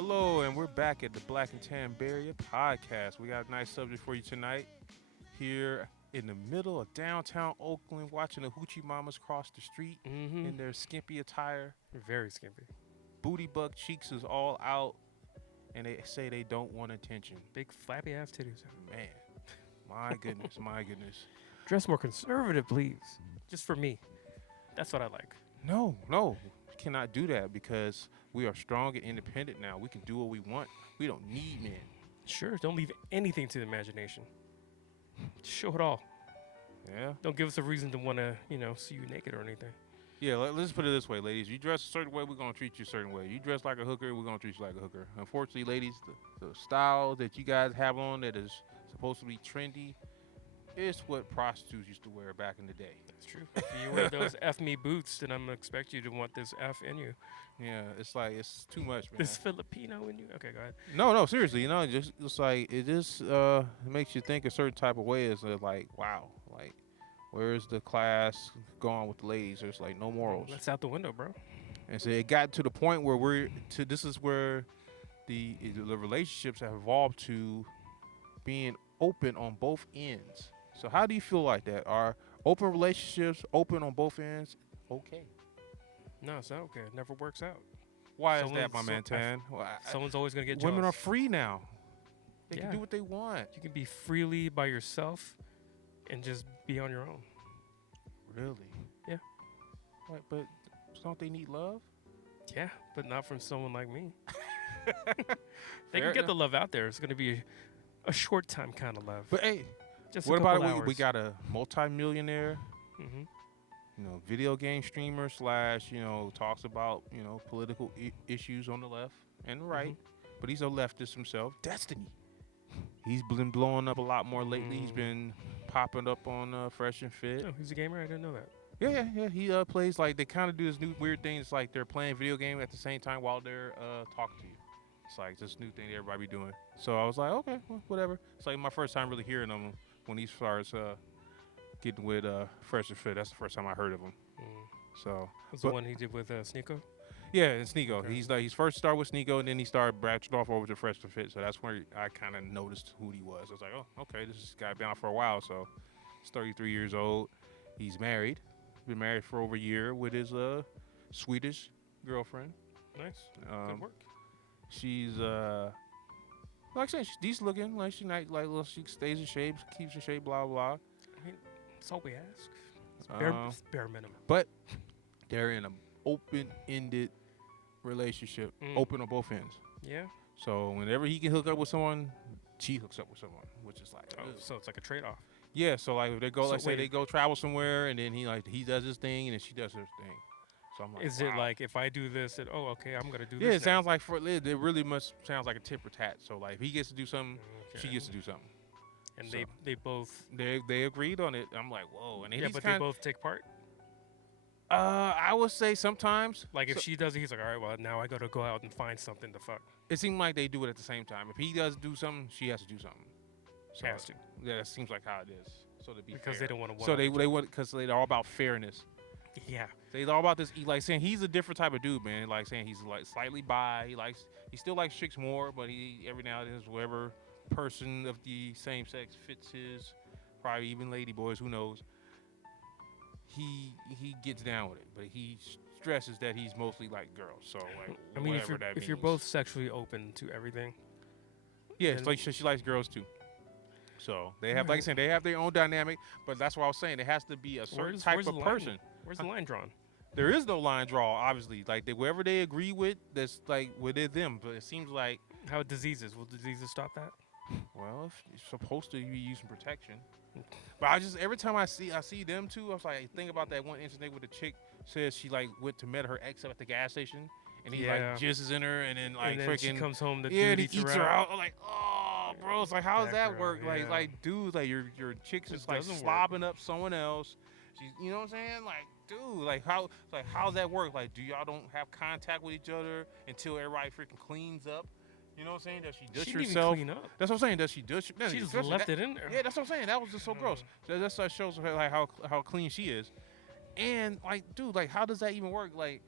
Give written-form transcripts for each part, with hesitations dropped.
Hello, and we're back at the Black and Tan Barrier podcast. We got a nice subject for you tonight. Here in the middle of downtown Oakland, watching the hoochie mamas cross the street in their skimpy attire. Very skimpy. Booty buck cheeks is all out, and they say they don't want attention. Big flappy ass titties. Man, my goodness, my goodness. Dress more conservative, please. Just for me. That's what I like. No, we cannot do that because we are strong and independent now. We can do what we want. We don't need men. Sure, don't leave anything to the imagination. Show it all. Yeah. Don't give us a reason to want to, see you naked or anything. Yeah, let's put it this way, ladies. You dress a certain way, we're going to treat you a certain way. You dress like a hooker, we're going to treat you like a hooker. Unfortunately, ladies, the style that you guys have on that is supposed to be trendy is what prostitutes used to wear back in the day. That's true. If you wear those F me boots, then I'm going to expect you to want this F in you. Yeah, it's like, it's too much, man. This Filipino in you? Okay, go ahead. No, seriously, it's like, it just makes you think a certain type of way. Is like, wow, like, where's the class going with the ladies? There's like no morals. That's out the window, bro. And so it got to the point where this is where the relationships have evolved to being open on both ends. So how do you feel like that? Are open relationships open on both ends? Okay. No, it's not okay. It never works out. Why is that, my man Tan? Someone's always going to get jealous. Women are free now. They Yeah. can do what they want. You can be freely by yourself and just be on your own. Really? Yeah. What, but don't they need love? Yeah, but not from someone like me. They Fair can get enough. the love out there. It's going to be a short time kind of love. But hey, Just what a about couple we got a multi-millionaire, Mm-hmm. video game streamer slash, talks about, political issues on the left and the right, but he's a leftist himself. Destiny. He's been blowing up a lot more lately. He's been popping up on Fresh and Fit. Oh, he's a gamer? I didn't know that. Yeah. He plays like they kind of do this new weird thing. It's like they're playing video game at the same time while they're talking to you. It's like this new thing that everybody be doing. So I was like, okay, well, whatever. It's like my first time really hearing him when he starts getting with Fresh and Fit. That's the first time I heard of him. So That's but- the one he did with Sneeko? yeah, and Sneeko. Okay. He's first started with Sneeko, and then he started branching off over to Fresh and Fit. So that's where I kind of noticed who he was. I was like, oh, okay, this guy been out for a while. So he's 33 years old. He's married. Been married for over a year with his Swedish girlfriend. Nice. Good work. She's like I said, she's decent looking. Like she she stays in shape, keeps in shape, blah blah. I mean, that's all we ask. It's Uh, bare minimum. But they're in an open-ended relationship, open on both ends. Yeah? So whenever he can hook up with someone, she hooks up with someone, which is like, Oh, so it's like a trade-off. yeah. So like if they go, So like say wait. they go travel somewhere, and then he does his thing, and then she does her thing. So I'm like, Is it wow. like if I do this, okay, I'm going to do Yeah, this it sounds like it really much sounds like a tit for tat. So like if he gets to do something, she gets to do something. And so. they both... They agreed on it. I'm like, whoa. And then Yeah, he's but kind they both take part? I would say sometimes. Like if So- she does it, he's like, all right, well, now I got to go out and find something to fuck. It seemed like they do it at the same time. If he does do something, she has to do something. So, Has to. Yeah, that seems like how it is. So to be Because fair. they don't want to... So they want because they're all about fairness. Yeah. They're all about this. Like saying he's a different type of dude, man. Like saying he's like slightly bi. He still likes chicks more, but he every now and then whatever person of the same sex fits his. Probably even lady boys, who knows. He gets down with it, but he stresses that he's mostly like girls. So like I mean, whatever that if you're means. both sexually open to everything, Yeah, it's then- like she likes girls too. So they have, like I said, they have their own dynamic. But that's what I was saying. There has to be a certain type where's of the line? person. where's the line drawn? There is no line draw, obviously. Like whoever they agree with, that's like within them. But it seems like, How diseases? Will diseases stop that? well, if you're supposed to be using protection. But I just every time I see them too, I was like, think about that one incident with the chick says she like went to met her ex up at the gas station, and he Yeah. like jizzes in her, and then like and then she freaking comes home, the yeah, dude and he eats her out. I'm like, oh, bro, it's like how does That that girl, work? yeah. Like, dude, like your chick's This just like doesn't work. slobbing up someone else. She's, you know what I'm saying? Like, dude, like how's that work? Like, do y'all don't have contact with each other until everybody freaking cleans up? You know what I'm saying? Does she She douche didn't even herself? clean up. That's what I'm saying. Does she douche? No, She just especially left that- it in there. Yeah, that's what I'm saying. That was just so gross. So that shows her like how clean she is. And like, dude, like how does that even work? Like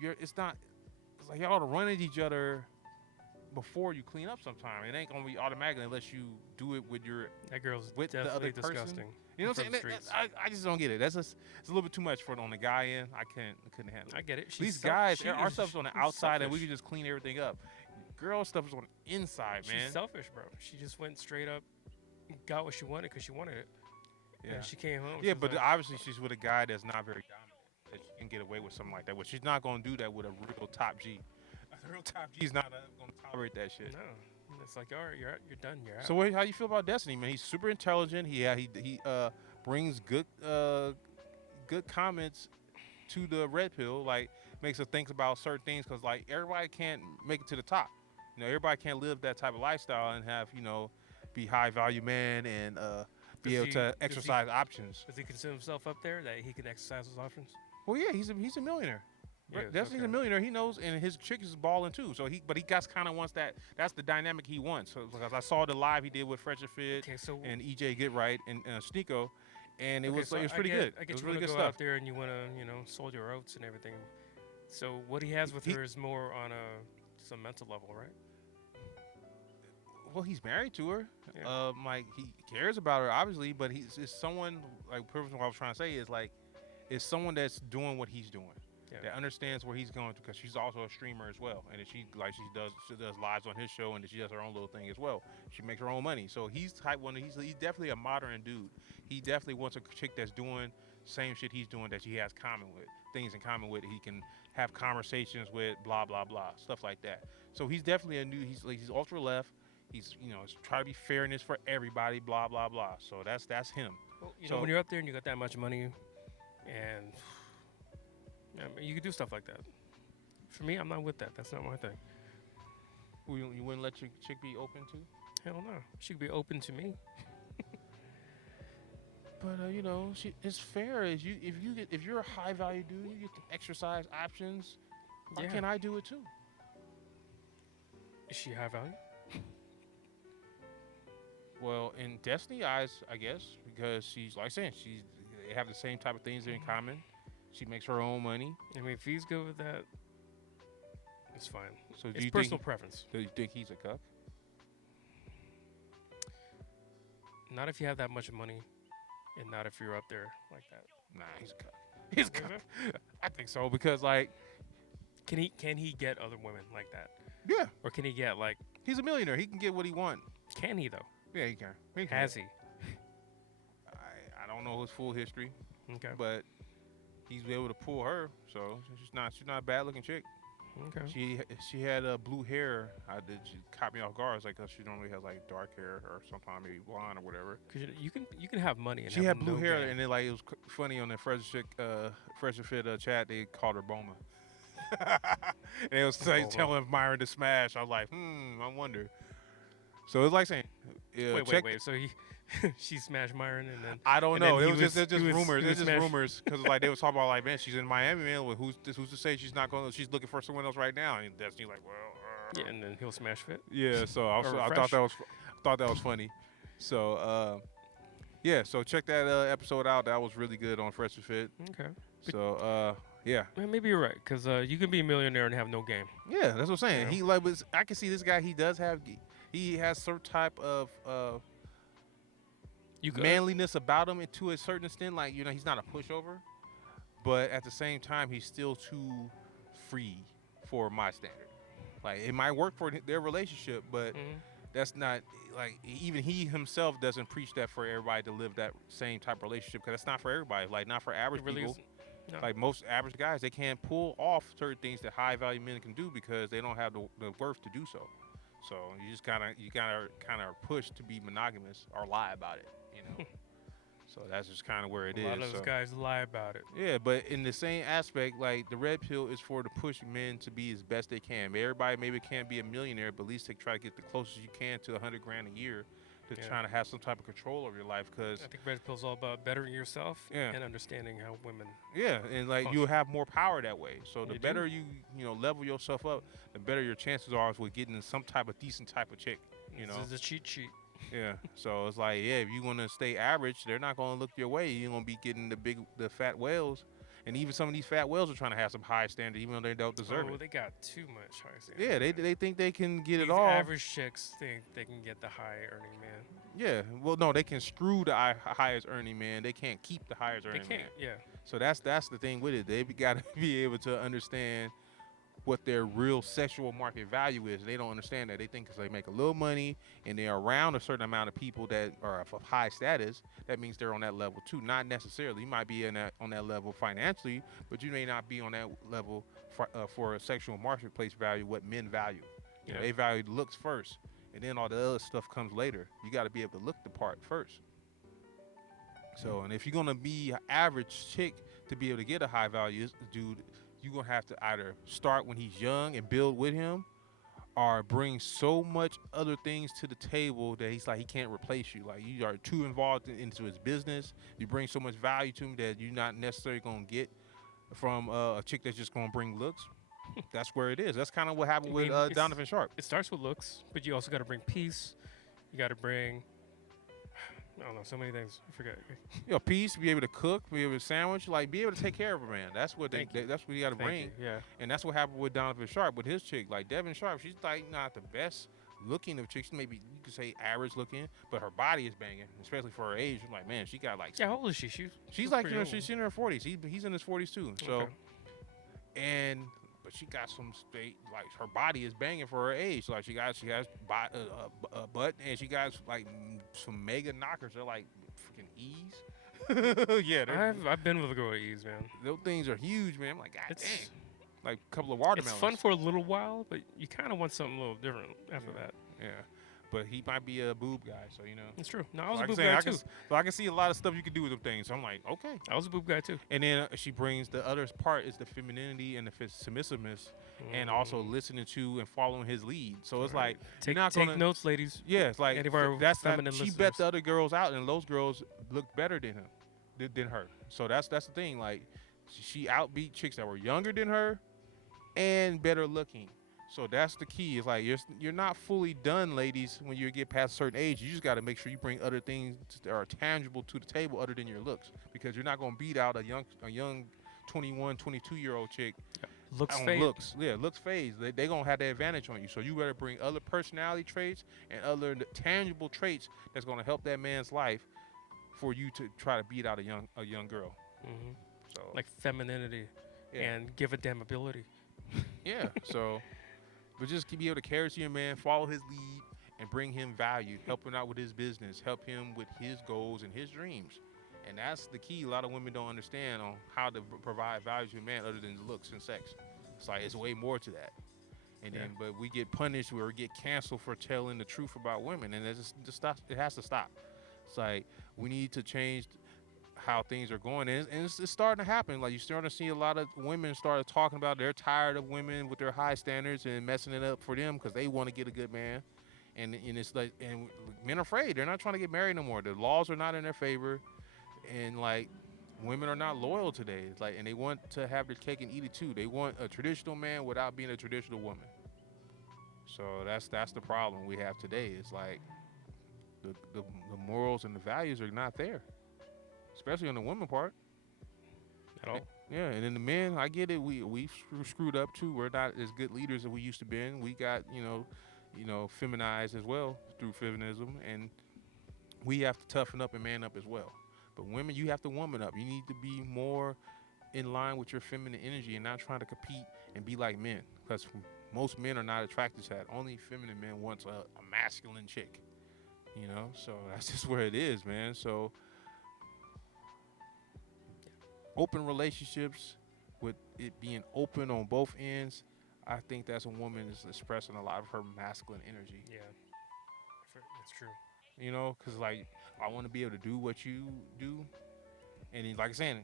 you're it's not it's like y'all ought to run at each other before you clean up sometime. It ain't gonna be automatic unless you do it with your That girl's with the definitely other person. disgusting. You know what I'm From saying? the streets. I just don't get it. That's just it's a little bit too much for on the guy end. I couldn't handle it. I get it. These guys, our stuff's on the outside and we can just clean everything up. Girl stuff is on the inside, man. She's selfish, bro. She just went straight up, got what she wanted because she wanted it. Yeah. And she came home. Yeah, she was but like, obviously she's with a guy that's not very dominant. That she can get away with something like that. But she's not gonna do that with a real top G. A real top G's not gonna tolerate that shit. no. It's like, all right, you're done. You're out. So how you feel about Destiny, man? He's super intelligent. He brings good comments to the red pill. Like makes us think about certain things because like everybody can't make it to the top. You know, everybody can't live that type of lifestyle and have be high value man and be able to exercise options. Does he consider himself up there that he can exercise his options? Well, yeah, he's a millionaire. Yes, Destiny's okay. a millionaire. He knows, and his chick is balling too. So he got kind of wants that. That's the dynamic he wants. So because I saw the live he did with Fresh and Fit Okay, so and EJ Get Right and Sneeko, and it okay, was so it was I pretty get, good. I It get was you really want good to go stuff. out there and you want to sold your oats and everything. So what he has with He- her is more on some mental level, right? Well, he's married to her. Yeah. Like he cares about her, obviously, but he's someone like what I was trying to say is like, it's someone that's doing what he's doing. Yeah. That understands where he's going to, because she's also a streamer as well, and she does lives on his show, and she does her own little thing as well. She makes her own money, so he's type one. He's definitely a modern dude. He definitely wants a chick that's doing same shit he's doing, that she has things in common with. He can have conversations with, blah blah blah, stuff like that. So he's definitely he's ultra left. He's try to be fairness for everybody, blah blah blah. So that's him. Well, So- when you're up there and you got that much money, and I mean, you can do stuff like that. For me, I'm not with that. That's not my thing. You wouldn't let your chick be open to? Hell no. She could be open to me. But it's fair. If you're a high value dude, you get to exercise options. Why Yeah. can't I do it too? Is she high value? Well, in Destiny eyes, I guess, because she's like saying they have the same type of things in common. She makes her own money. I mean, if he's good with that, it's fine. So It's personal preference. do you think he's a cuck? Not if you have that much money, and not if you're up there like that. Nah, he's a cuck. He's a cuck. I think so because Can he get other women like that, yeah, or can he get like? he's a millionaire. He can get what he wants. Can he though? Yeah, he can. He can. Has he? I don't know his full history, Okay. but he's able to pull her. So she's not a bad looking chick. Okay. She had blue hair. She caught me off guard. It's like 'cause she normally has like dark hair or sometimes maybe blonde or whatever. Because you can have money and She have had blue no hair, game. and then like it was funny on the Fresh and Fit chat. They called her Boma, and it was like Boma. telling Myron to smash. I was like, I wonder. So it's like saying, Wait. So she smashed Myron and then. I don't And then know. he It was just he was- rumors. he It's was just smashed. rumors because like they was talking about like, man, she's in Miami, man. Well, who's to say she's not going? She's looking for someone else right now, and Destiny's like, well. Yeah, and then he'll smash Fit. Yeah, so I Or thought that was funny. So yeah, so check that episode out. That was really good on Fresh and Fit. Okay. So yeah, Man, maybe you're right, because you can be a millionaire and have no game. yeah, that's what I'm saying. Yeah. I can see this guy. He has certain type of You could. manliness about him, and to a certain extent, like he's not a pushover, but at the same time, he's still too free for my standard. Like it might work for their relationship, but Mhm. that's not like even he himself doesn't preach that for everybody to live that same type of relationship because that's not for everybody. Like not for average It really people. isn't. No. Like most average guys, they can't pull off certain things that high value men can do because they don't have the worth to do so. So you just kind of pushed to be monogamous or lie about it, So that's just kind of where it a is. lot of so. those guys lie about it. Yeah, but in the same aspect, like the red pill is for to push men to be as best they can. Everybody maybe can't be a millionaire, but at least they try to get the closest you can to $100 grand a year to Yeah. trying to have some type of control over your life. Because I think red pill's all about bettering yourself Yeah. and understanding how women. yeah, and like Function. you'll have more power that way. So the You do. better you level yourself up, the better your chances are with getting some type of decent type of chick. This is a cheat sheet. Yeah. So it's like, yeah, if you want to stay average, they're not going to look your way. You're going to be getting the fat whales. And even some of these fat whales are trying to have some high standard, even though they don't deserve Oh, it. they got too much high standard. Yeah, they think they can get These it all. average chicks think they can get the high earning man. Yeah, well, no, they can screw the highest earning man. They can't keep the highest They earning can't. man. Yeah. So that's the thing with it. They got to be able to understand what their real sexual market value is. They don't understand that. They think because they make a little money and they're around a certain amount of people that are of high status, that means they're on that level too. Not necessarily. You might be on that level financially, but you may not be on that level for a sexual marketplace value, what men value. You know, Yeah. they value the looks first, and then all the other stuff comes later. You got to be able to look the part first. So, and if you're gonna be an average chick to be able to get a high value dude, you're gonna have to either start when he's young and build with him, or bring so much other things to the table that he's like he can't replace you. Like you are too involved into his business. You bring so much value to him that you're not necessarily gonna get from a chick that's just gonna bring looks. That's where it is. That's kind of what happened I with mean, it's- Donovan Sharp. It starts with looks, but you also got to bring peace. You got to bring, I don't know, so many things. I forget. You know, peace, be able to cook, be able to sandwich, like be able to take care of a man. That's what Thank you. that's what you got to Thank bring. you. Yeah. And that's what happened with Donovan Sharp with his chick. Like Devin Sharp, she's like not the best looking of chicks. Maybe you could say average looking, but her body is banging, especially for her age. I'm like, man, she got like Yeah. How old is she? she's like pretty old. she's in her 40s. He's in his 40s too. So Okay. and but she got some state like her body is banging for her age. Like she has butt and she got like some mega knockers. They're like freaking E's. Yeah, I've been with a girl at ease, man. those things are huge, man. I'm like, God It's dang. Like a couple of watermelons. it's fun for a little while, but you kind of want something a little different after Yeah. that. Yeah. But he might be a boob guy, so you know. It's true. No, I was Like a boob saying, guy I too. so I can see a lot of stuff you can do with them things. So I'm like, okay. I was a boob guy too. And then she brings the other part is the femininity and the submissiveness, and also listening to and following his lead. So it's Right. like take, you're not take gonna. notes, ladies. Yeah, it's like any of our that's not, feminine she bet listeners. the other girls out, and those girls look better than him, than her. So that's the thing. Like she outbeat chicks that were younger than her, and better looking. So that's the key. It's like you're not fully done, ladies, when you get past a certain age. You just got to make sure you bring other things that are tangible to the table other than your looks, because you're not going to beat out a young 21, 22-year-old chick Looks on fade. looks. Yeah, looks phase. They going to have the advantage on you. So you better bring other personality traits and other tangible traits that's going to help that man's life for you to try to beat out a young girl. hmm So Like femininity yeah. and give a damn ability. Yeah, so, but just be able to carry to your man, follow his lead, and bring him value, help him out with his business, help him with his goals and his dreams. And that's the key. A lot of women don't understand on how to provide value to a man other than looks and sex. It's like, it's way more to that. And then, but we get punished or we get canceled for telling the truth about women, and it just stops. It has to stop. It's like, we need to change how things are going, and it's starting to happen. Like, you're starting to see a lot of women start talking about they're tired of women with their high standards and messing it up for them because they want to get a good man, and it's like, and men are afraid. They're not trying to get married no more. The laws are not in their favor, and like, women are not loyal today. It's like, and they want to have their cake and eat it too. They want a traditional man without being a traditional woman. So that's the problem we have today. It's like the morals and the values are not there, especially on the woman part. At all. Yeah, and then the men, I get it. We screwed up too. We're not as good leaders as we used to be. We got feminized as well through feminism, and we have to toughen up and man up as well. But women, you have to woman up. You need to be more in line with your feminine energy and not trying to compete and be like men, because most men are not attracted to that. Only feminine men wants a masculine chick. So that's just where it is, man. So open relationships with it being open on both ends, I think that's a woman is expressing a lot of her masculine energy. Yeah. That's true. Because like, I want to be able to do what you do, and then, like I saying,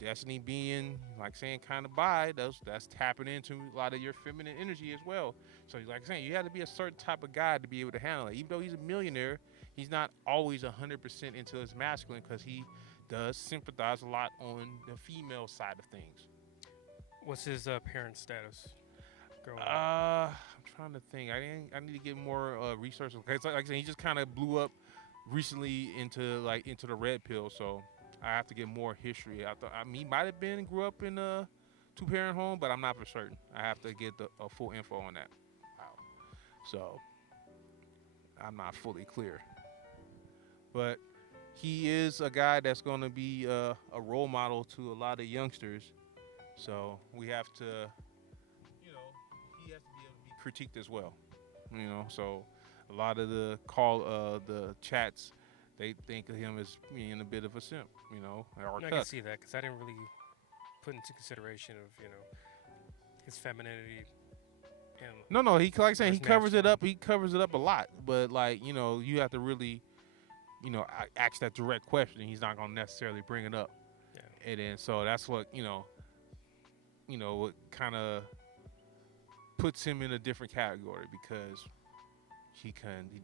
Destiny being like saying kind of bi, that's tapping into a lot of your feminine energy as well. So like I saying, you have to be a certain type of guy to be able to handle it. Even though he's a millionaire, he's not always 100% into his masculine, because he does sympathize a lot on the female side of things. What's his parent status? Growing up? I'm trying to think. I need to get more research. Okay, so like I said, he just kind of blew up recently into the red pill. So I have to get more history. I mean, he might have grew up in a 2-parent home, but I'm not for certain. I have to get the full info on that. Wow. So I'm not fully clear, but he is a guy that's going to be a role model to a lot of youngsters. So we have to, he has to be able to be critiqued as well. So a lot of the the chats, they think of him as being a bit of a simp, or I can see that because I didn't really put into consideration of his femininity. And No, he like saying he his covers it masculine. up. He covers it up a lot, but you have to really, ask that direct question. He's not gonna necessarily bring it up, Yeah. and then so that's what what kind of puts him in a different category because he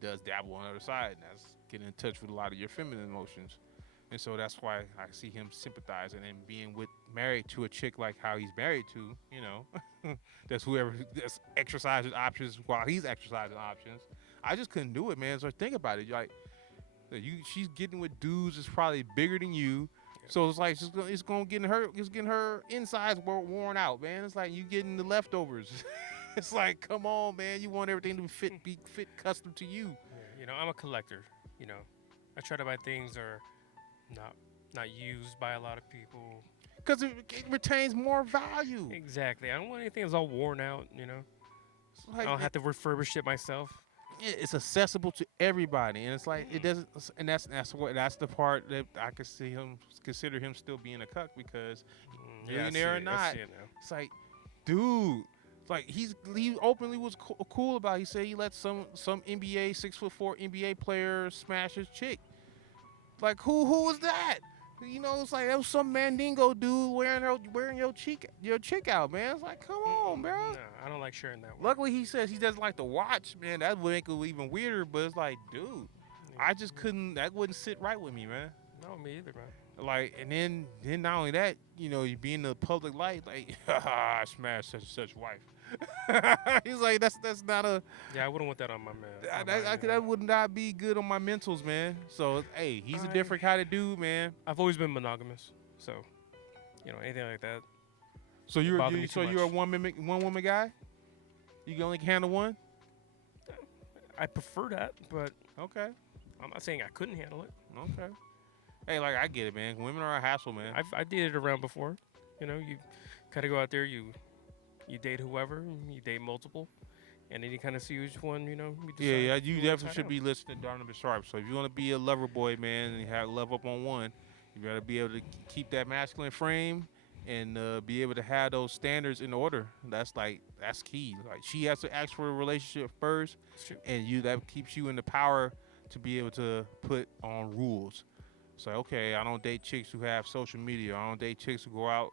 does dabble on the other side, and that's getting in touch with a lot of your feminine emotions. And so that's why I see him sympathizing and being married to a chick like how he's married to, that's whoever that's exercising options while he's exercising options. I just couldn't do it, man. So think about it, she's getting with dudes that's probably bigger than you. So it's like it's gonna getting her insides worn out, man. It's like you getting the leftovers. It's like, come on, man. You want everything to be fit, custom to you. Yeah, I'm a collector. I try to buy things that are not used by a lot of people. Because it retains more value. Exactly. I don't want anything that's all worn out. It's like, I don't have to refurbish it myself. It's accessible to everybody, and it's like it doesn't. And that's the part that I could consider him still being a cuck because millionaire or not, it's like, dude. Like he openly was cool about it. He said he let some NBA 6'4" NBA player smash his chick. Like who was that? It's like that was some Mandingo dude wearing your chick out, man. It's like, come on, bro. No, I don't like sharing that. Luckily, he says he doesn't like to watch, man. That would make it even weirder. But it's like, dude, I just couldn't. That wouldn't sit right with me, man. No, me either, man. Like, and then not only that, you be in the public light, like, I smashed such and such wife. He's like, that's not a. Yeah, I wouldn't want that on my man. That would not be good on my mentals, man. So, hey, he's a different kind of dude, man. I've always been monogamous, so anything like that. So you're a one woman guy. You can only handle one. I prefer that, but okay. I'm not saying I couldn't handle it. Okay. Hey, like I get it, man. Women are a hassle, man. I dated around before. You kind of go out there, you date whoever, you date multiple, and then you kind of see which one, you decide. You definitely should be listening to Barnabas Sharp. So if you want to be a lover boy, man, and have love up on one, you gotta be able to keep that masculine frame and be able to have those standards in order. That's key. Like she has to ask for a relationship first, and that keeps you in the power to be able to put on rules. So okay, I don't date chicks who have social media. I don't date chicks who go out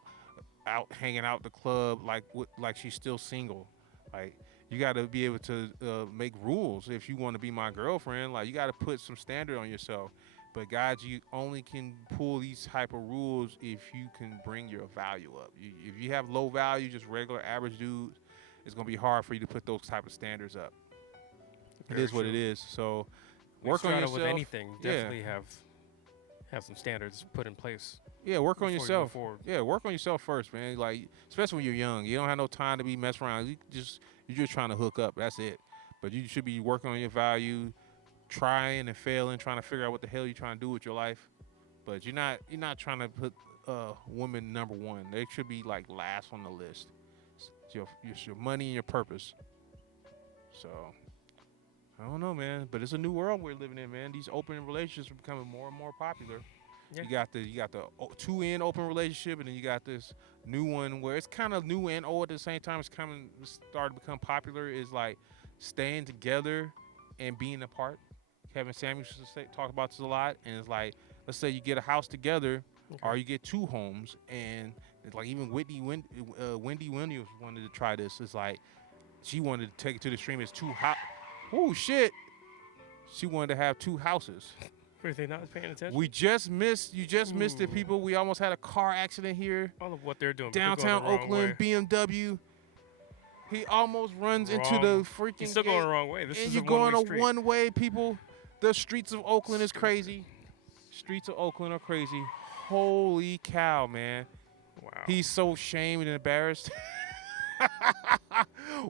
hanging out the club like she's still single. Like you got to be able to make rules if you want to be my girlfriend. Like you got to put some standard on yourself. But guys, you only can pull these type of rules if you can bring your value up. If you have low value, just regular average dudes, it's gonna be hard for you to put those type of standards up. It is what it is. So work on yourself with anything. Definitely have some standards put in place. Yeah, work on yourself. Yeah, work on yourself first, man. Like, especially when you're young, you don't have no time to be messing around. You're just trying to hook up. That's it. But you should be working on your value, trying and failing, trying to figure out what the hell you're trying to do with your life. But you're not trying to put women number one. They should be like last on the list. It's your money and your purpose. So I don't know, man. But it's a new world we're living in, man. These open relationships are becoming more and more popular. Yeah. You got the 2-end open relationship, and then you got this new one where it's kind of new and old at the same time. It's started to become popular. Is like staying together and being apart. Kevin Samuels talk about this a lot, and it's like, let's say you get a house together, or you get 2 homes, and it's like even Wendy Williams wanted to try this. It's like she wanted to take it to the extreme. It's 2 hot. Oh shit! She wanted to have 2 houses. Were they not paying attention? You just missed it, people. We almost had a car accident here. All of what they're doing. Downtown Oakland, BMW. He almost runs into the freaking He's still gate. going the wrong way. This is you're going a one-way, people. The streets of Oakland is crazy. Streets of Oakland are crazy. Holy cow, man. Wow. He's so shamed and embarrassed.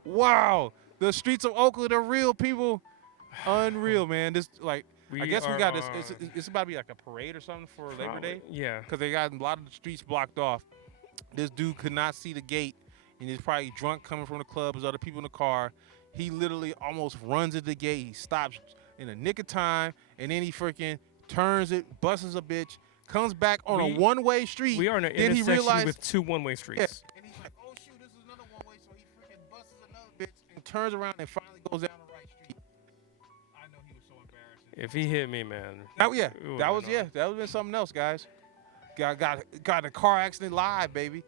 Wow. The streets of Oakland are real, people. Unreal, man. This, like, I guess we got this. It's about to be like a parade or something for Labor Day. Yeah. Because they got a lot of the streets blocked off. This dude could not see the gate, and he's probably drunk coming from the club. There's other people in the car. He literally almost runs at the gate. He stops in the nick of time, and then he freaking turns it, busts a bitch, comes back on a one-way street. We are in an then he intersection realized, with 2 one-way streets. yeah, and he's like, oh, shoot, this is another one-way, so he freaking busts another bitch and turns around and finally goes down the right street. I know he was so embarrassed. If he hit me, man. That would have been something else, guys. Got in a car accident live, baby.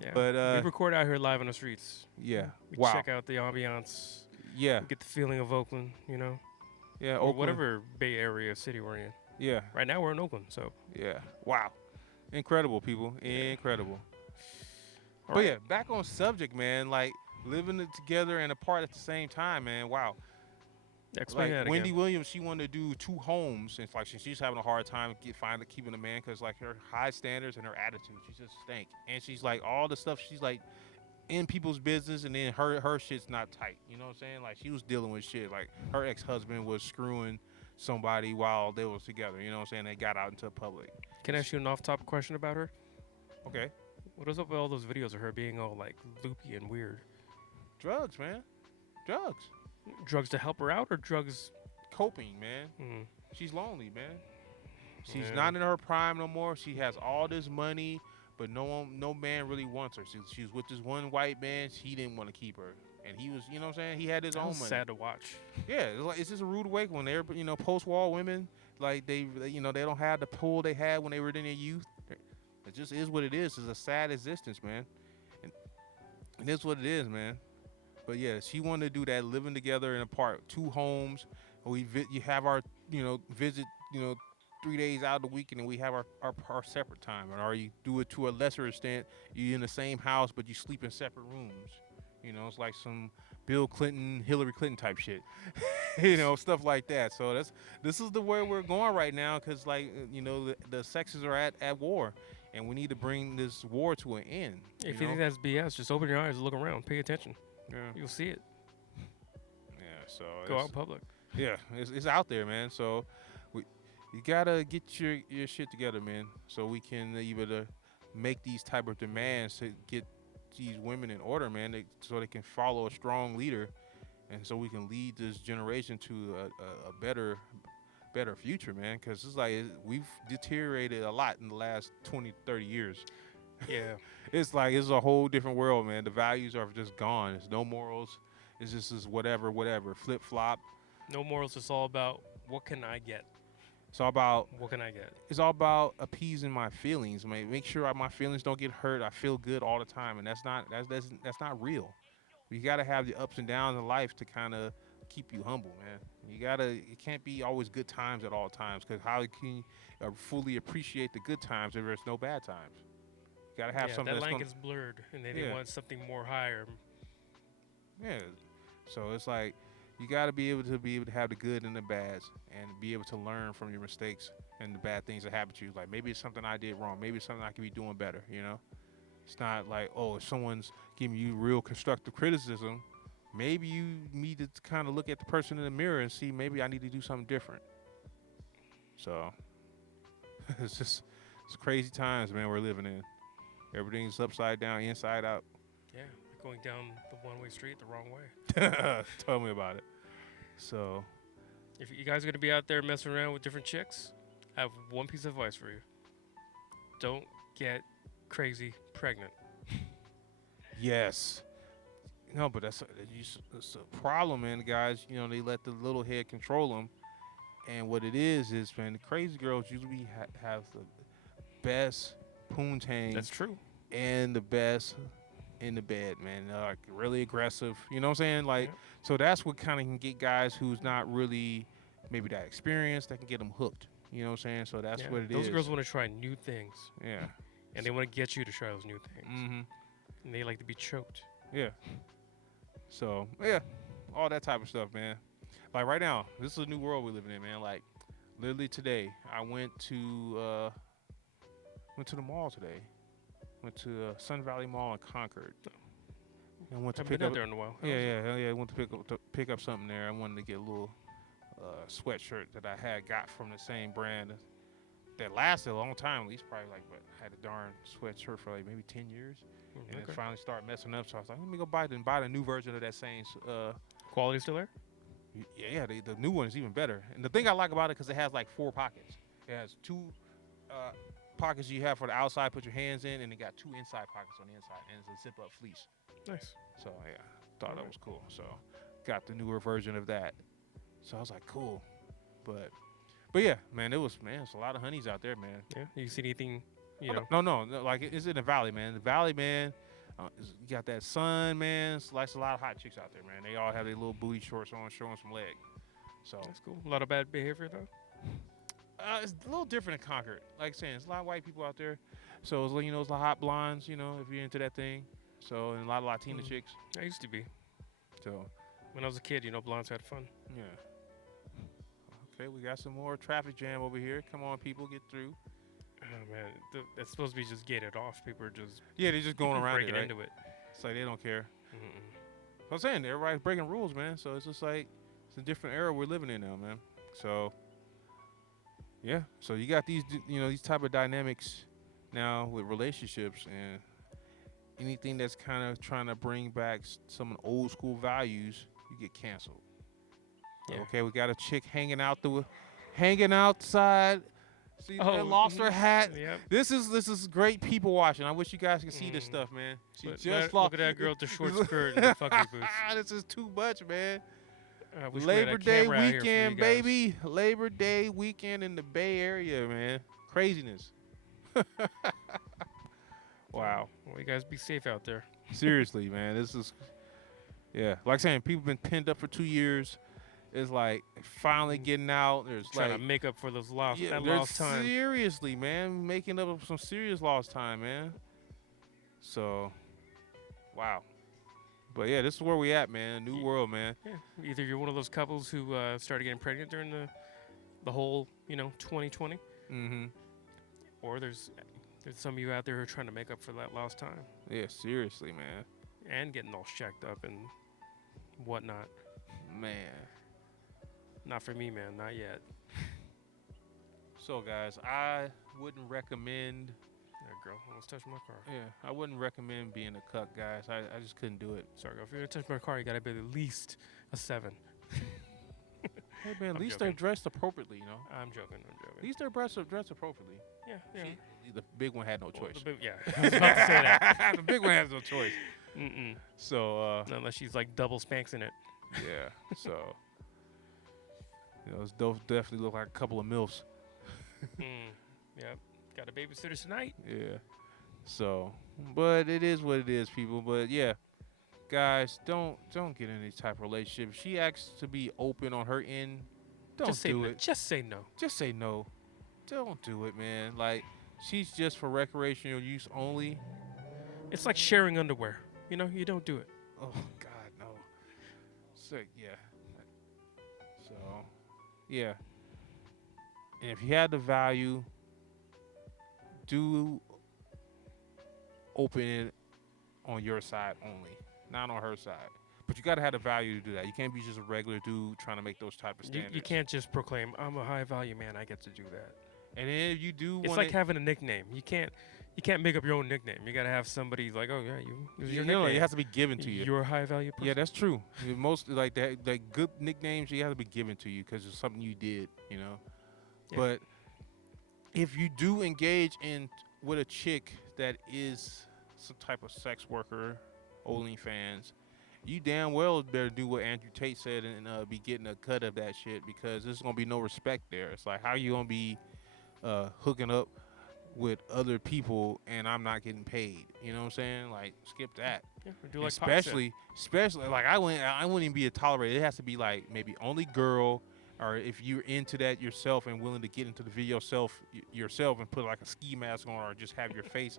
Yeah. But we record out here live on the streets. yeah, We wow, check out the ambiance. yeah, Get the feeling of Oakland, you know, yeah, or Oakland. whatever Bay Area city we're in. Yeah, Right now we're in Oakland, so. yeah, wow, incredible, people, incredible. All But right. yeah, back on subject, man. Like living it together and apart at the same time, man. Wow. Explain Like that Wendy again. Williams, she wanted to do 2 homes, and it's like she's having a hard time finally keeping a man because like her high standards and her attitude, she just stank. And she's like all the stuff she's like in people's business, and then her shit's not tight. You know what I'm saying? Like she was dealing with shit. Like her ex-husband was screwing somebody while they was together. You know what I'm saying? They got out into public. Can I ask you an off-topic question about her? Okay, What is up with all those videos of her being all like loopy and weird? drugs, man, drugs, Drugs to help her out, or drugs? coping, man. Mm. She's lonely, man. She's Yeah. not in her prime no more. She has all this money, but no man really wants her. She was with this one white man. He didn't want to keep her, and he was, you know what I'm saying? He had his That own was money. sad to watch. Yeah, it's just a rude awakening. They're, post-war women, like they don't have the pull they had when they were in their youth. It just is what it is. It's a sad existence, man. And it's what it is, man. But yeah, she wanted to do that, living together and apart, 2 homes. You have our, visit, 3 days out of the week, and then we have our separate time. Or you do it to a lesser extent. You're in the same house, but you sleep in separate rooms. It's like some Bill Clinton, Hillary Clinton type shit. Stuff like that. So this is the way we're going right now, because the sexes are at war, and we need to bring this war to an end. If you think that's BS, just open your eyes and look around. Pay attention. Yeah. You'll see it. Yeah. So Go it's- out in public. Yeah, it's out there, man. So you gotta get your shit together, man, so we can either make these type of demands to get these women in order, man, so they can follow a strong leader, and so we can lead this generation to a better future, man. Because it's like we've deteriorated a lot in the last 20, 30 years. Yeah. It's like it's a whole different world, man. The values are just gone. There's no morals. It's just this whatever, flip flop. No morals. It's all about what can I get? It's all about What can I get? It's all about appeasing my feelings. Make sure my feelings don't get hurt. I feel good all the time, and that's not real. You gotta have the ups and downs in life to kind of keep you humble, man. It can't be always good times at all times, because how can you fully appreciate the good times if there's no bad times? You gotta have something that that's line gonna, gets blurred, and then Yeah. they want something more higher. yeah. So it's like you gotta be able to have the good and the bads, and be able to learn from your mistakes and the bad things that happen to you. Like maybe it's something I did wrong. Maybe it's something I could be doing better. It's not like, oh, if someone's giving you real constructive criticism, maybe you need to kind of look at the person in the mirror and see maybe I need to do something different. So it's crazy times, man, we're living in. Everything's upside down, inside out. Yeah, like going down the one-way street the wrong way. Tell me about it. So If you guys are gonna be out there messing around with different chicks, I have one piece of advice for you. Don't get crazy pregnant. yes. No, but that's a problem, man. The guys, they let the little head control them. And what it is, man, the crazy girls usually have the best poontang That's true. and the best in the bed, man. They're like really aggressive. You know what I'm saying? Like, Yeah. so that's what kind of can get guys who's not really maybe that experienced, that can get them hooked. You know what I'm saying? So that's Yeah, what it is. those girls want to try new things, Yeah. and they want to get you to try those new things, Mm-hmm. and they like to be choked. Yeah. So, yeah, all that type of stuff, man. Like right now, this is a new world we're living in, man. Like literally today, I went to Went to the mall today. Went to Sun Valley Mall in Concord. And went to I've pick been out up. there in a while. Yeah. I went to pick up something there. I wanted to get a little sweatshirt that I got from the same brand that lasted a long time. At least probably like, but I had a darn sweatshirt for like maybe 10 years, and it finally started messing up. So I was like, let me go buy the new version of that same. Quality still there? Yeah, the new one is even better. And the thing I like about it because it has like 4 pockets. It has 2 pockets you have for the outside, put your hands in, and it got 2 inside pockets on the inside, and it's a zip-up fleece. Nice. So yeah, thought that was cool. So got the newer version of that. So I was like, cool. But yeah, man, it's a lot of honeys out there, man. Yeah. You see anything? You know. No, like it's in the valley, man. The valley, man. You got that sun, man. It's like a lot of hot chicks out there, man. They all have their little booty shorts on, showing some leg. So That's cool. A lot of bad behavior though. it's a little different in Concord. Like I saying, there's a lot of white people out there. So it's it's the hot blondes, if you're into that thing. So and a lot of Latina chicks. I used to be. So When I was a kid, blondes had fun. yeah. Okay, we got some more traffic jam over here. Come on, people, get through. Oh man, it's supposed to be just gated off. People are just Yeah, they're just going around breaking it, right? into it. It's like they don't care. Mm-mm. I'm saying everybody's breaking rules, man. So it's just like it's a different era we're living in now, man. So yeah, so you got these, these type of dynamics now with relationships and anything that's kind of trying to bring back some old school values, you get canceled. Yeah. Okay, we got a chick hanging outside. See that lobster hat. Yep. This is great people watching. I wish you guys could see this stuff, man. She just look at that girl with the short skirt and the fucking boots. This is too much, man. We had Labor a Day camera out here for you weekend, guys. baby. Labor Day weekend in the Bay Area, man. Craziness. Wow. Well, you guys be safe out there. Seriously, man. This is, yeah. Like saying, people been penned up for 2 years. It's like finally getting out. There's Trying like to make up for those lost they're lost time. seriously, man, making up some serious lost time, man. So, wow. But yeah, this is where we at, man. New world, man. Yeah. Either you're one of those couples who started getting pregnant during the whole 2020, Mm-hmm. or there's some of you out there who are trying to make up for that lost time Yeah, seriously, man. and getting all shacked up and whatnot. Man. Not for me, man. Not yet. So, guys, I wouldn't recommend. That girl almost touched my car. Yeah, I wouldn't recommend being a cuck, guys. I just couldn't do it. Sorry, girl. If you're gonna touch my car, you gotta be at least a 7. Hey, man, at I'm least joking. they're dressed appropriately, I'm joking. At least they're dressed appropriately. Yeah, yeah. The big one had no Well, choice. yeah, I was about to say that. The big one has no choice. Mm-mm. So, Unless she's like double spanks in it. yeah. So, those definitely look like a couple of milfs. Yep. Got a babysitter tonight. Yeah. So, but it is what it is, people. But yeah, guys, don't get in these type of relationships. She asks to be open on her end. Don't Just say do no. it. Just say no. Just say no. Don't do it, man. Like, she's just for recreational use only. It's like sharing underwear. You don't do it. Oh God, no. So yeah. So yeah. And if you had the value, do open it on your side only, not on her side. But you gotta have the value to do that. You can't be just a regular dude trying to make those type of standards. You can't just proclaim I'm a high value man. I get to do that. And then if you do, It's like having a nickname. You can't make up your own nickname. You gotta have somebody like, oh yeah, this is your nickname. it has to be given to you. You're a high value person. Yeah, that's true. Most like that, like good nicknames, you have to be given to you because it's something you did, Yeah. But if you do engage in with a chick that is some type of sex worker, OnlyFans, you damn well better do what Andrew Tate said and be getting a cut of that shit because there's gonna be no respect there. It's like how you gonna be hooking up with other people and I'm not getting paid. You know what I'm saying? Like skip that. Yeah, or do like Pac said. Especially like I wouldn't even be tolerated. It has to be like maybe only girl, or if you're into that yourself and willing to get into the video yourself and put like a ski mask on or just have your face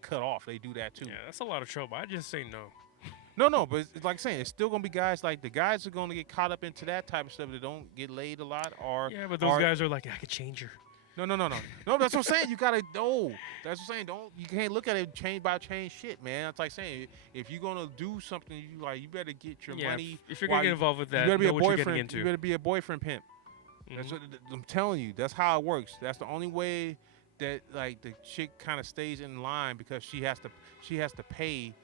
cut off. They do that too. Yeah, that's a lot of trouble. I just say no. No, but it's like saying it's still gonna be guys like the guys are gonna get caught up into that type of stuff that don't get laid a lot. Or Yeah, but those guys are like, I could change her. No, no, no, no, no. That's what I'm saying. You gotta no. That's what I'm saying. Don't you can't look at it chain by chain shit, man. That's like saying if you're gonna do something, you better get your Yeah, money. if you're while gonna get involved with you that, better be know a what you're getting boyfriend. into. You better be a boyfriend pimp. That's Mhm. what I'm telling you. That's how it works. That's the only way that like the chick kind of stays in line because she has to pay.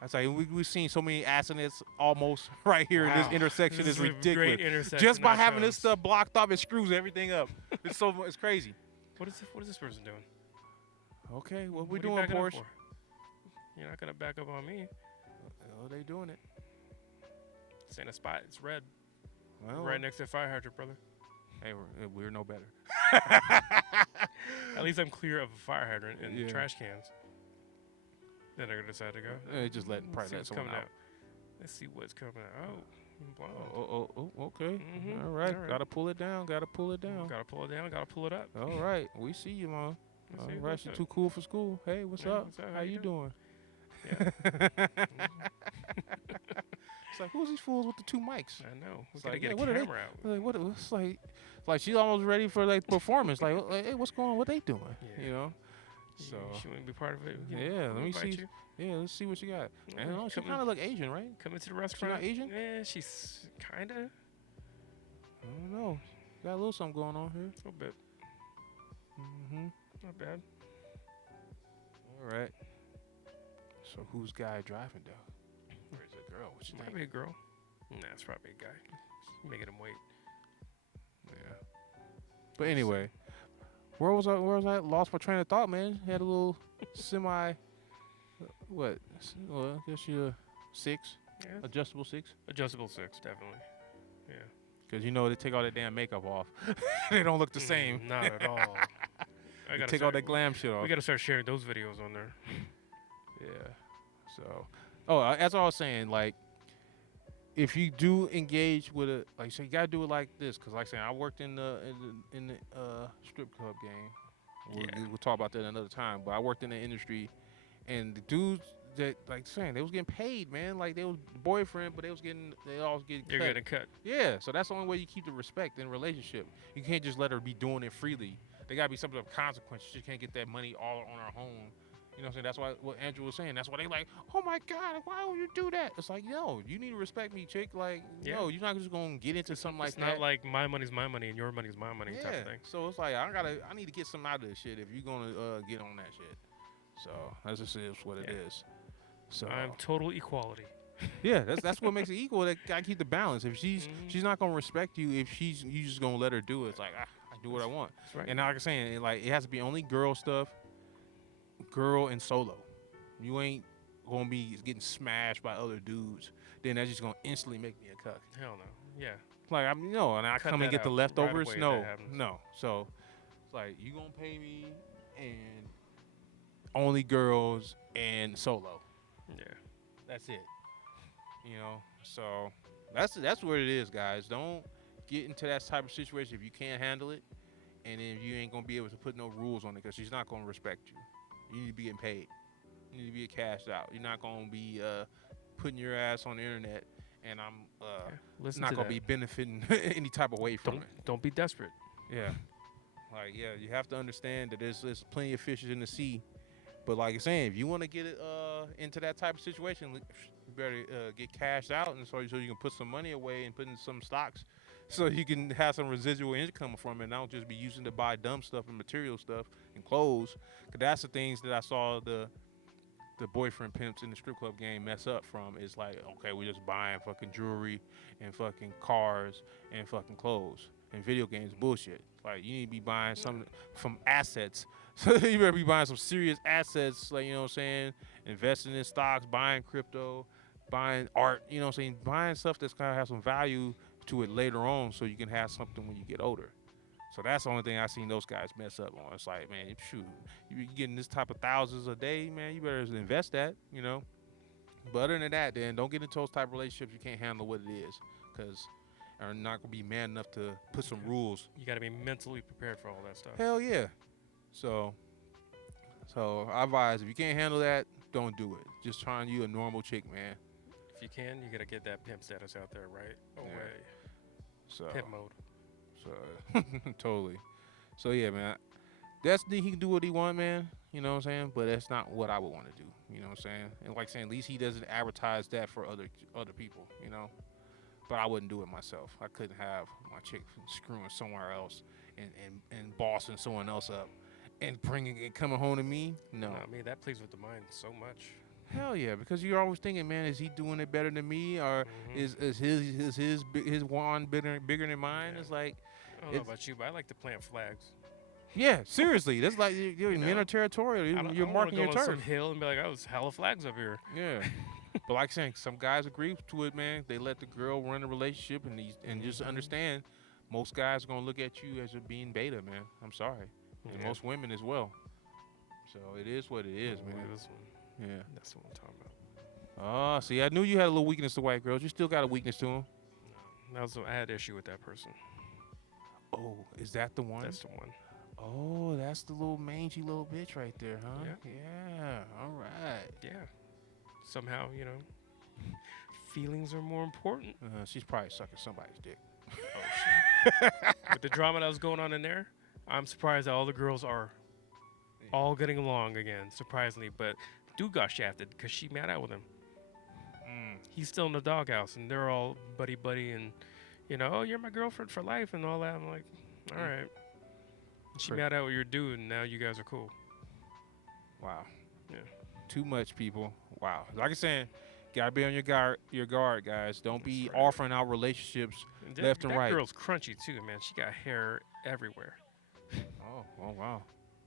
That's like we've seen so many accidents almost right here in this Wow. intersection This is is a ridiculous. great intersection. Just by I having this chose. stuff blocked off, it screws everything up. It's crazy. What is this person doing? Okay, what we What are you doing, backing up Porsche? for? You're not gonna back up on me. Oh, they doing it. This ain't a spot. It's red. Well, Right next to the fire hydrant, brother. hey, we're no better. At least I'm clear of a fire hydrant and Yeah. trash cans. Then they're gonna decide to go. Just let Let's probably see let what's someone coming out. out. Let's see what's coming out. Oh, blonde. Okay. Mhm. All right. All right. Gotta pull it down. Gotta pull it down. Gotta pull it down. Gotta pull it up. All right. We see you, Mom. Let's All see right. what's You're up. too cool for school. Hey, what's Yeah, up? what's up? How you doing? Yeah. It's like, who's these fools with the two mics? I know. We It's gotta like, get yeah, a what are they- camera out. Like, what? It's like she's almost ready for like performance. Like, hey, what's going on? What they doing? Yeah. You know? You- So she wouldn't be part of it. We can- yeah, we'll let me invite see. you. Yeah, let's see what you got. Yeah, I don't know. She come kind of look Asian, right? Come into the restaurant. Asian? Yeah, she's kinda. I don't know. Got a little something going on here. A little bit. Mm-hmm. Not bad. All right. So who's guy driving though? Or is it a girl? What's your Probably name? a girl. Nah, it's probably a guy. Just making him wait. Yeah. But anyway, where was I? Lost my train of thought, man. Had a little semi. What? Well, I guess you're 6, Yeah. adjustable 6. Adjustable 6, definitely. Yeah. Because you know they take all that damn makeup off. They don't look the same. Not at all. I They gotta take all that glam shit off. We gotta start sharing those videos on there. Yeah. So, as I was saying, like, if you do engage with a, like, so you gotta do it like this, because, like I said, I worked in the strip club game. We'll talk about that another time. But I worked in the industry, and the dudes that, like, saying they was getting paid, man. Like, they was boyfriend, but they all getting You're cut. getting cut. Yeah. So that's the only way you keep the respect in a relationship. You can't just let her be doing it freely. There gotta be some sort of consequences. She can't get that money all on her own. You know what I'm saying? That's why what Andrew was saying. That's why they like, oh my God, why would you do that? It's like, yo, you need to respect me, chick. Like, Yeah. no, you're not just gonna get into something like It's that. not like my money's my money and your money's my money type of thing. So it's like I need to get something out of this shit if you're gonna get on that shit. So that's just is what it is. So I'm total equality. yeah, that's what makes it equal. They gotta keep the balance. If she's Mhm. she's not gonna respect you, if you just gonna let her do it, it's like I do what I want. That's right. And like I'm saying, it has to be only girl stuff, girl and solo. You ain't gonna be getting smashed by other dudes. Then that's just gonna instantly make me a cuck. Hell no. Yeah. Like and I Cut come and that get the out right leftovers. away if No, that happens. no. So it's like you gonna pay me and only girls and solo. Yeah. That's it. You know. So that's where it is, guys. Don't get into that type of situation if you can't handle it, and then you ain't gonna be able to put no rules on it because she's not gonna respect you. You need to be getting paid. You need to be cashed out. You're not gonna be putting your ass on the internet, and I'm Listen not to gonna that. be benefiting any type of way from it. Don't be desperate. Yeah, like you have to understand that there's plenty of fishes in the sea, but like you're saying, if you want to get it into that type of situation, you better get cashed out, and so you can put some money away and put in some stocks, so you can have some residual income from it, and not just be using to buy dumb stuff and material stuff and clothes. Cause that's the things that I saw the boyfriend pimps in the strip club game mess up from. Is like, okay, we're just buying fucking jewelry and fucking cars and fucking clothes. And video games bullshit. Like, you need to be buying something from assets. So you better be buying some serious assets, like, you know what I'm saying? Investing in stocks, buying crypto, buying art, you know what I'm saying? Buying stuff that's gonna have some value to it later on so you can have something when you get older. So that's the only thing I seen those guys mess up on. It's like, man, shoot, you getting this type of thousands a day, man, you better invest that, you know? But other than that, then don't get into those type of relationships you can't handle what it is, because are not gonna be man enough to put some rules. You got to be mentally prepared for all that stuff. Hell yeah. So I advise, if you can't handle that, don't do it. Just find you a normal chick, man. If you can, you got to get that pimp status out there right away. So Pimp mode. So totally. So yeah, man. That's he can do what he want, man. You know what I'm saying? But that's not what I would want to do. You know what I'm saying? And like saying, at least he doesn't advertise that for other people. You know. But I wouldn't do it myself. I couldn't have my chick screwing somewhere else and bossing someone else up and bringing it coming home to me. No. I mean, that plays with the mind so much. Hell yeah, because you're always thinking, man, is he doing it better than me, or is his wand bigger than mine? Yeah. It's like, I don't know about you, but I like to plant flags. yeah, seriously, that's like you're You know, men are territorial. I You're don't marking your wanna go on some turf. hill and be like, "Oh, there's hella flags up here." Yeah, but like saying, some guys agree to it, man. They let the girl run the relationship, and just understand, most guys are gonna look at you as a being beta, man. I'm sorry, and Yeah. most women as well. So it is what it is, Look man. at this one. Yeah. That's what I'm talking about. Oh, see, I knew you had a little weakness to white girls. You still got a weakness to them. I had issue with that person. Oh, is that the one? That's the one. Oh, that's the little mangy little bitch right there, huh? Yeah. Yeah. All right. Yeah. Somehow, feelings are more important. She's probably sucking somebody's dick. Oh shit. With the drama that was going on in there, I'm surprised that all the girls are all getting along again, surprisingly. But dude got shafted because she mad out with him. He's still in the doghouse, and they're all buddy, and oh, you're my girlfriend for life, and all that. I'm like, all right. She Sure. mad out with your dude, and now you guys are cool. Wow. Yeah. Too much, people. Wow. Like I'm saying, gotta be on your guard, guys. Don't be That's right. offering out relationships And left and that right. girl's crunchy too, man. She got hair everywhere. Oh, wow.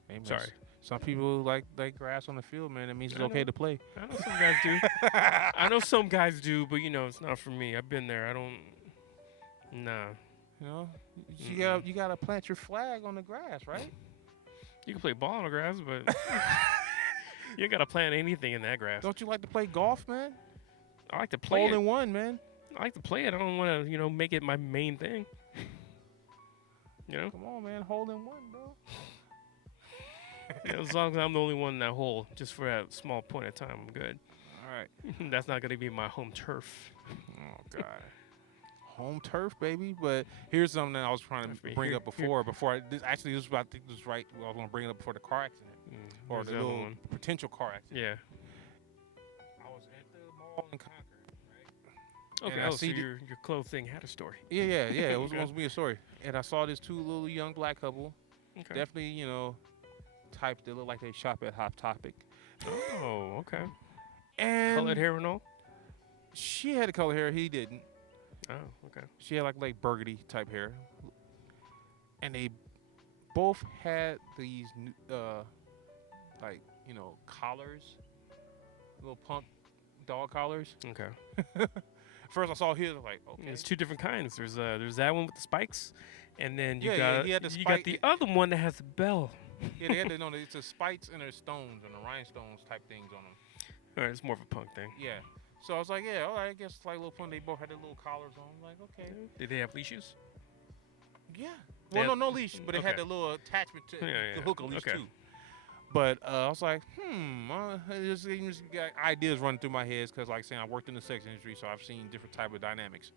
Hey, man, Sorry. Some people like grass on the field, man. That means it's I okay know. to play. I know some guys do. I know some guys do, but it's not for me. I've been there. I don't. Nah. You know, Mm-mm. you gotta plant your flag on the grass, right? You can play ball on the grass, but you ain't gotta plant anything in that grass. Don't you like to play golf, man? I like to play Hole it. in one, man. I like to play it. I don't want to, make it my main thing. Come on, man. Hole in one, bro. As long as I'm the only one in that hole, just for that small point of time, I'm good. All right. That's not gonna be my home turf. Oh God. Home turf, baby. But here's something that I was trying That's me. to bring Here- up before. This was about. I think this was right. I was gonna bring it up before the car accident or Where's the other little one? potential car accident. Yeah. I was at the mall in Concord, right? Okay. I Oh, so see the- your clothes thing had a story. Yeah. It was Okay. supposed to be a story, and I saw this two little young black couple. Okay. Definitely, type that look like they shop at Hot Topic. Oh, okay. And Colored hair and all. she had the color hair. He didn't. Oh, okay. She had like burgundy type hair, and they both had these collars, little punk dog collars. Okay. First I saw his, I was like, okay, There's two different kinds. There's that one with the spikes, and then you Yeah, got he had the you got spike- the other one that has a bell. yeah, they had it's the spikes and there's stones and the rhinestones type things on them. All right, it's more of a punk thing. Yeah, so I was like, yeah, all right, I guess it's like a little fun. They both had their little collars on. I'm like, okay, Did they have leases? yeah. They Well, had- no leash, but it had okay. the little attachment to Yeah, the yeah. hook a leash Okay. too. But I was like, it just got ideas running through my head because, like saying, I worked in the sex industry, so I've seen different type of dynamics.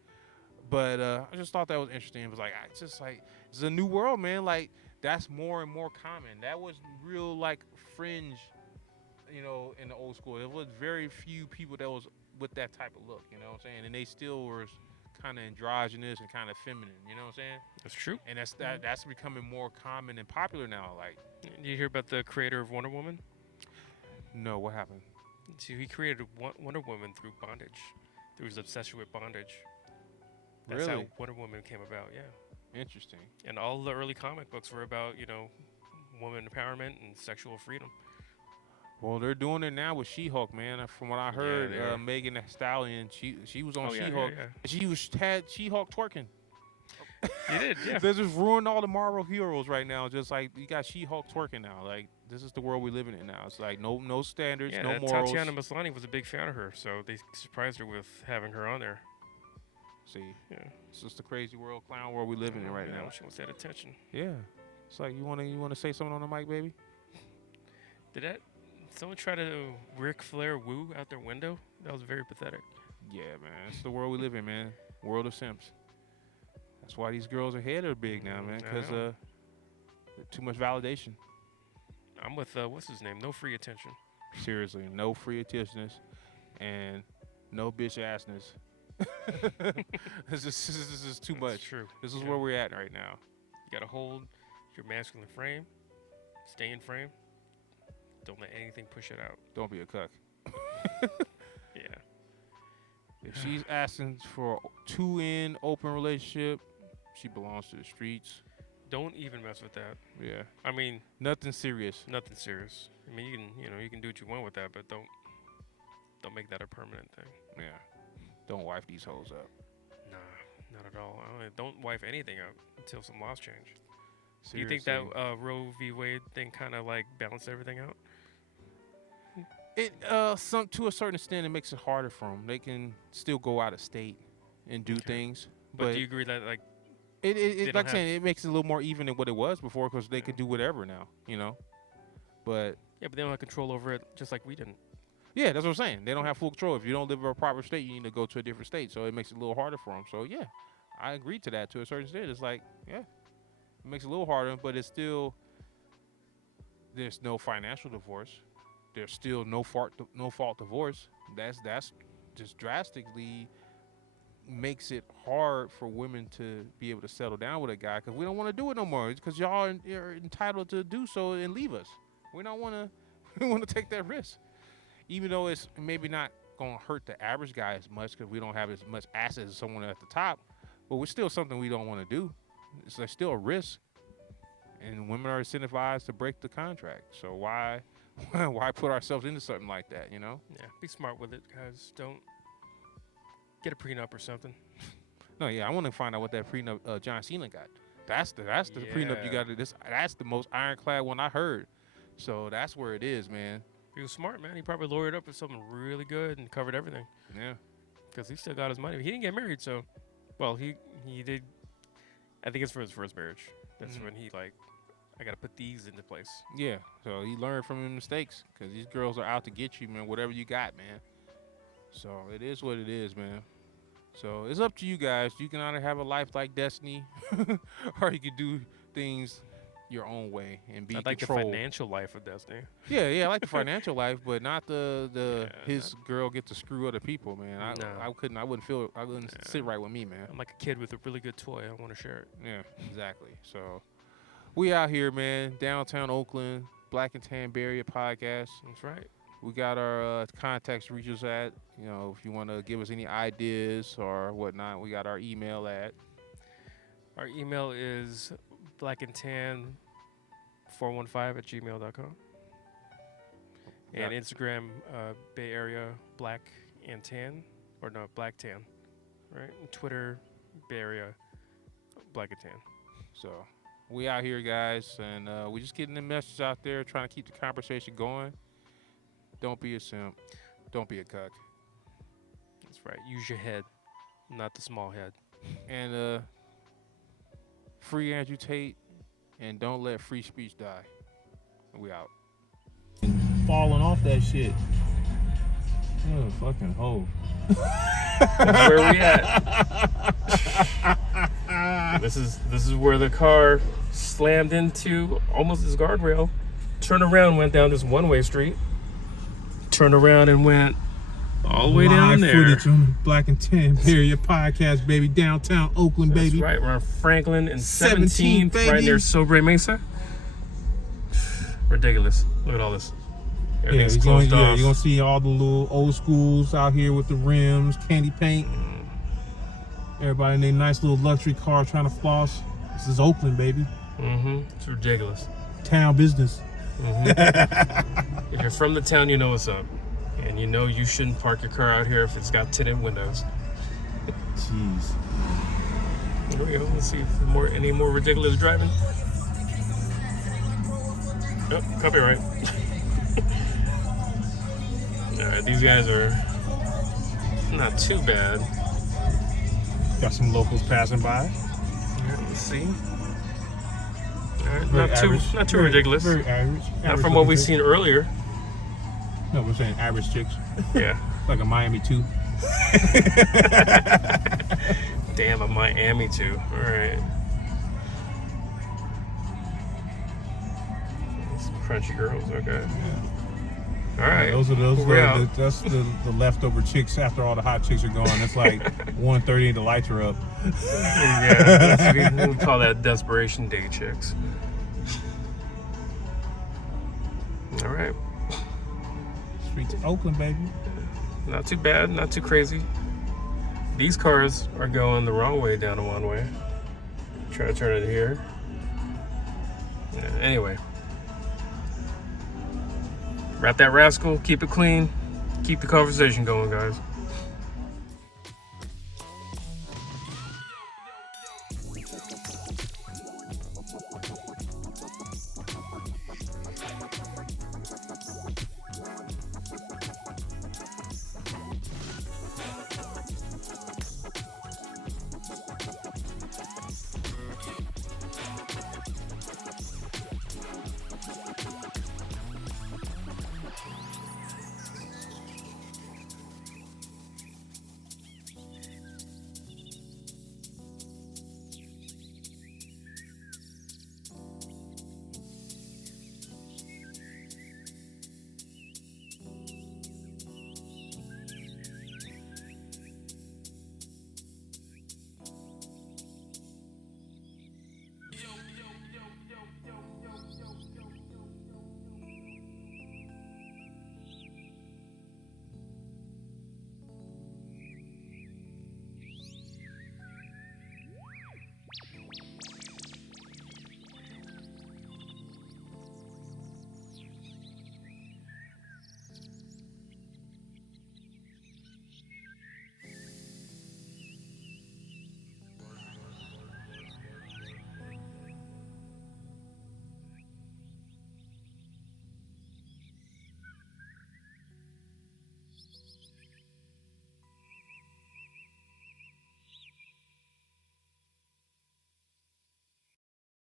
But I just thought that was interesting. It was like, it's just like, it's a new world, man. Like, that's more and more common. That was real, like, fringe, in the old school. There was very few people that was with that type of look, you know what I'm saying? And they still were kind of androgynous and kind of feminine, you know what I'm saying? That's true. And that's becoming more common and popular now. Like, Did you hear about the creator of Wonder Woman? no, what happened? So he created Wonder Woman through bondage, through his obsession with bondage. That's Really? how Wonder Woman came about, yeah. Interesting. And all the early comic books were about, woman empowerment and sexual freedom. Well, they're doing it now with She-Hulk, man. From what I Yeah, heard, they are. Megan Thee Stallion, she was on Oh, yeah, She-Hulk. yeah. She had She-Hulk twerking. You did, yeah. They just ruined all the Marvel heroes right now. Just like you got She-Hulk twerking now. Like this is the world we live in now. It's like no standards, Yeah, no that morals. Tatiana Maslany was a big fan of her, so they surprised her with having her on there. See, Yeah. it's just the crazy world, clown world we live in right now. She wants that attention. Yeah, it's like you wanna say something on the mic, baby? Did someone try to Ric Flair woo out their window? That was very pathetic. Yeah, man. It's the world we live in, man. World of simps. That's why these girls' head are big now, man. I Because know. too much validation. I'm with what's his name? No free attention. Seriously, no free attentionness and no bitch assness. This is too That's much. true. This is Yeah. where we're at right now. You gotta hold your masculine frame, stay in frame. Don't let anything push it out. Don't be a cuck. Yeah. If she's asking for a 2-in open relationship, she belongs to the streets. Don't even mess with that. Yeah, I mean, nothing serious. nothing serious. I mean, you can do what you want with that, but don't make that a permanent thing. Yeah, don't wife these hoes up. Nah, not at all. Don't wife anything up until some laws change. Do Seriously. you think that Roe v. Wade thing kind of like balanced everything out? It some to a certain extent it makes it harder for them. They can still go out of state and do Okay. things, But do you agree that like it don't like I'm have- saying, it makes it a little more even than what it was before because they Yeah. can do whatever now, you know. But yeah, but they don't have control over it just like we didn't. yeah, that's what I'm saying. They don't have full control. If you don't live in a proper state, you need to go to a different state. So it makes it a little harder for them. So yeah, I agree to that to a certain extent. It's like yeah, it makes it a little harder, but it's still there's no financial divorce. There's still no fault divorce. That's just drastically makes it hard for women to be able to settle down with a guy because we don't want to do it no more. It's because y'all are entitled to do so and leave us. We don't want to. We want to take that risk, even though it's maybe not gonna hurt the average guy as much because we don't have as much assets as someone at the top. But we're still something we don't want to do. It's like still a risk, and women are incentivized to break the contract. So why put ourselves into something like that? You know? Yeah, be smart with it, guys. Don't get a prenup or something. No, yeah, I want to find out what that prenup John Cena got. That's the prenup you Yeah. got. That's the most ironclad one I heard. So that's where it is, man. He was smart, man. He probably lawyered up for something really good and covered everything Yeah. because he still got his money. He didn't get married, so well, he did. I think it's for his first marriage. That's Mhm. when he like, I gotta put these into place. Yeah, so he learned from his mistakes because these girls are out to get you, man, whatever you got, man. So it is what it is, man. So it's up to you guys. You can either have a life like Destiny or you can do things your own way and be I like the controlled. financial life of Destiny. Yeah, I like the financial life, but not the Yeah, his girl get to screw other people, man. No. I wouldn't Yeah. sit right with me, man. I'm like a kid with a really good toy. I want to share it. Yeah, exactly. So we out here, man, downtown Oakland, Black and Tan Barrier podcast. That's right. We got our contacts to reach us at. You know, if you want to give us any ideas or whatnot, we got our email at. Our email is blackandtan415@gmail.com. And Got- Instagram, Bay Area Black and Tan, or no, Black Tan, right? And Twitter, Bay Area Black and Tan. So we out here, guys, and we just getting the message out there, trying to keep the conversation going. Don't be a simp. Don't be a cuck. That's right. Use your head, not the small head. And free Andrew Tate, and don't let free speech die. We out. Falling off that shit. Oh, fucking hoe. That's where we at. This is where the car slammed into almost this guardrail. Turned around, went down this one-way street. Turned around and went all the way down there. Footage on Black and Tan Barrier podcast, baby. Downtown Oakland, That's baby. right. We're on Franklin and 17th, 17th, right baby. near Sobre Mesa. Ridiculous. Look at all this. Yeah, Everything's you're closed gonna, off. you're gonna see all the little old schools out here with the rims, candy paint. Everybody in their nice little luxury car trying to floss. This is Oakland, baby. It's ridiculous. Town business. If you're from the town, you know what's up. And you know you shouldn't park your car out here if it's got tinted windows. Jeez. Here we go. Let's see if any more ridiculous driving. Oh, copyright. Alright, these guys are not too bad. Got some locals passing by. Alright, let's see. Alright, Very not average. too Very- ridiculous. Very average. Not Average from what looking we've chick. seen earlier. No, we're saying average chicks. Yeah. Like a Miami 2. Damn, a Miami too. Alright. Crunchy girls. Okay. Yeah. All right. Those are We're out. that's the leftover chicks after all the hot chicks are gone. It's like 1:30 and the lights are up. Yeah, we call that desperation day chicks. All right. Streets of Oakland, baby. Not too bad, not too crazy. These cars are going the wrong way down a one-way. Try to turn it here. Yeah, anyway. Wrap that rascal, keep it clean, keep the conversation going, guys.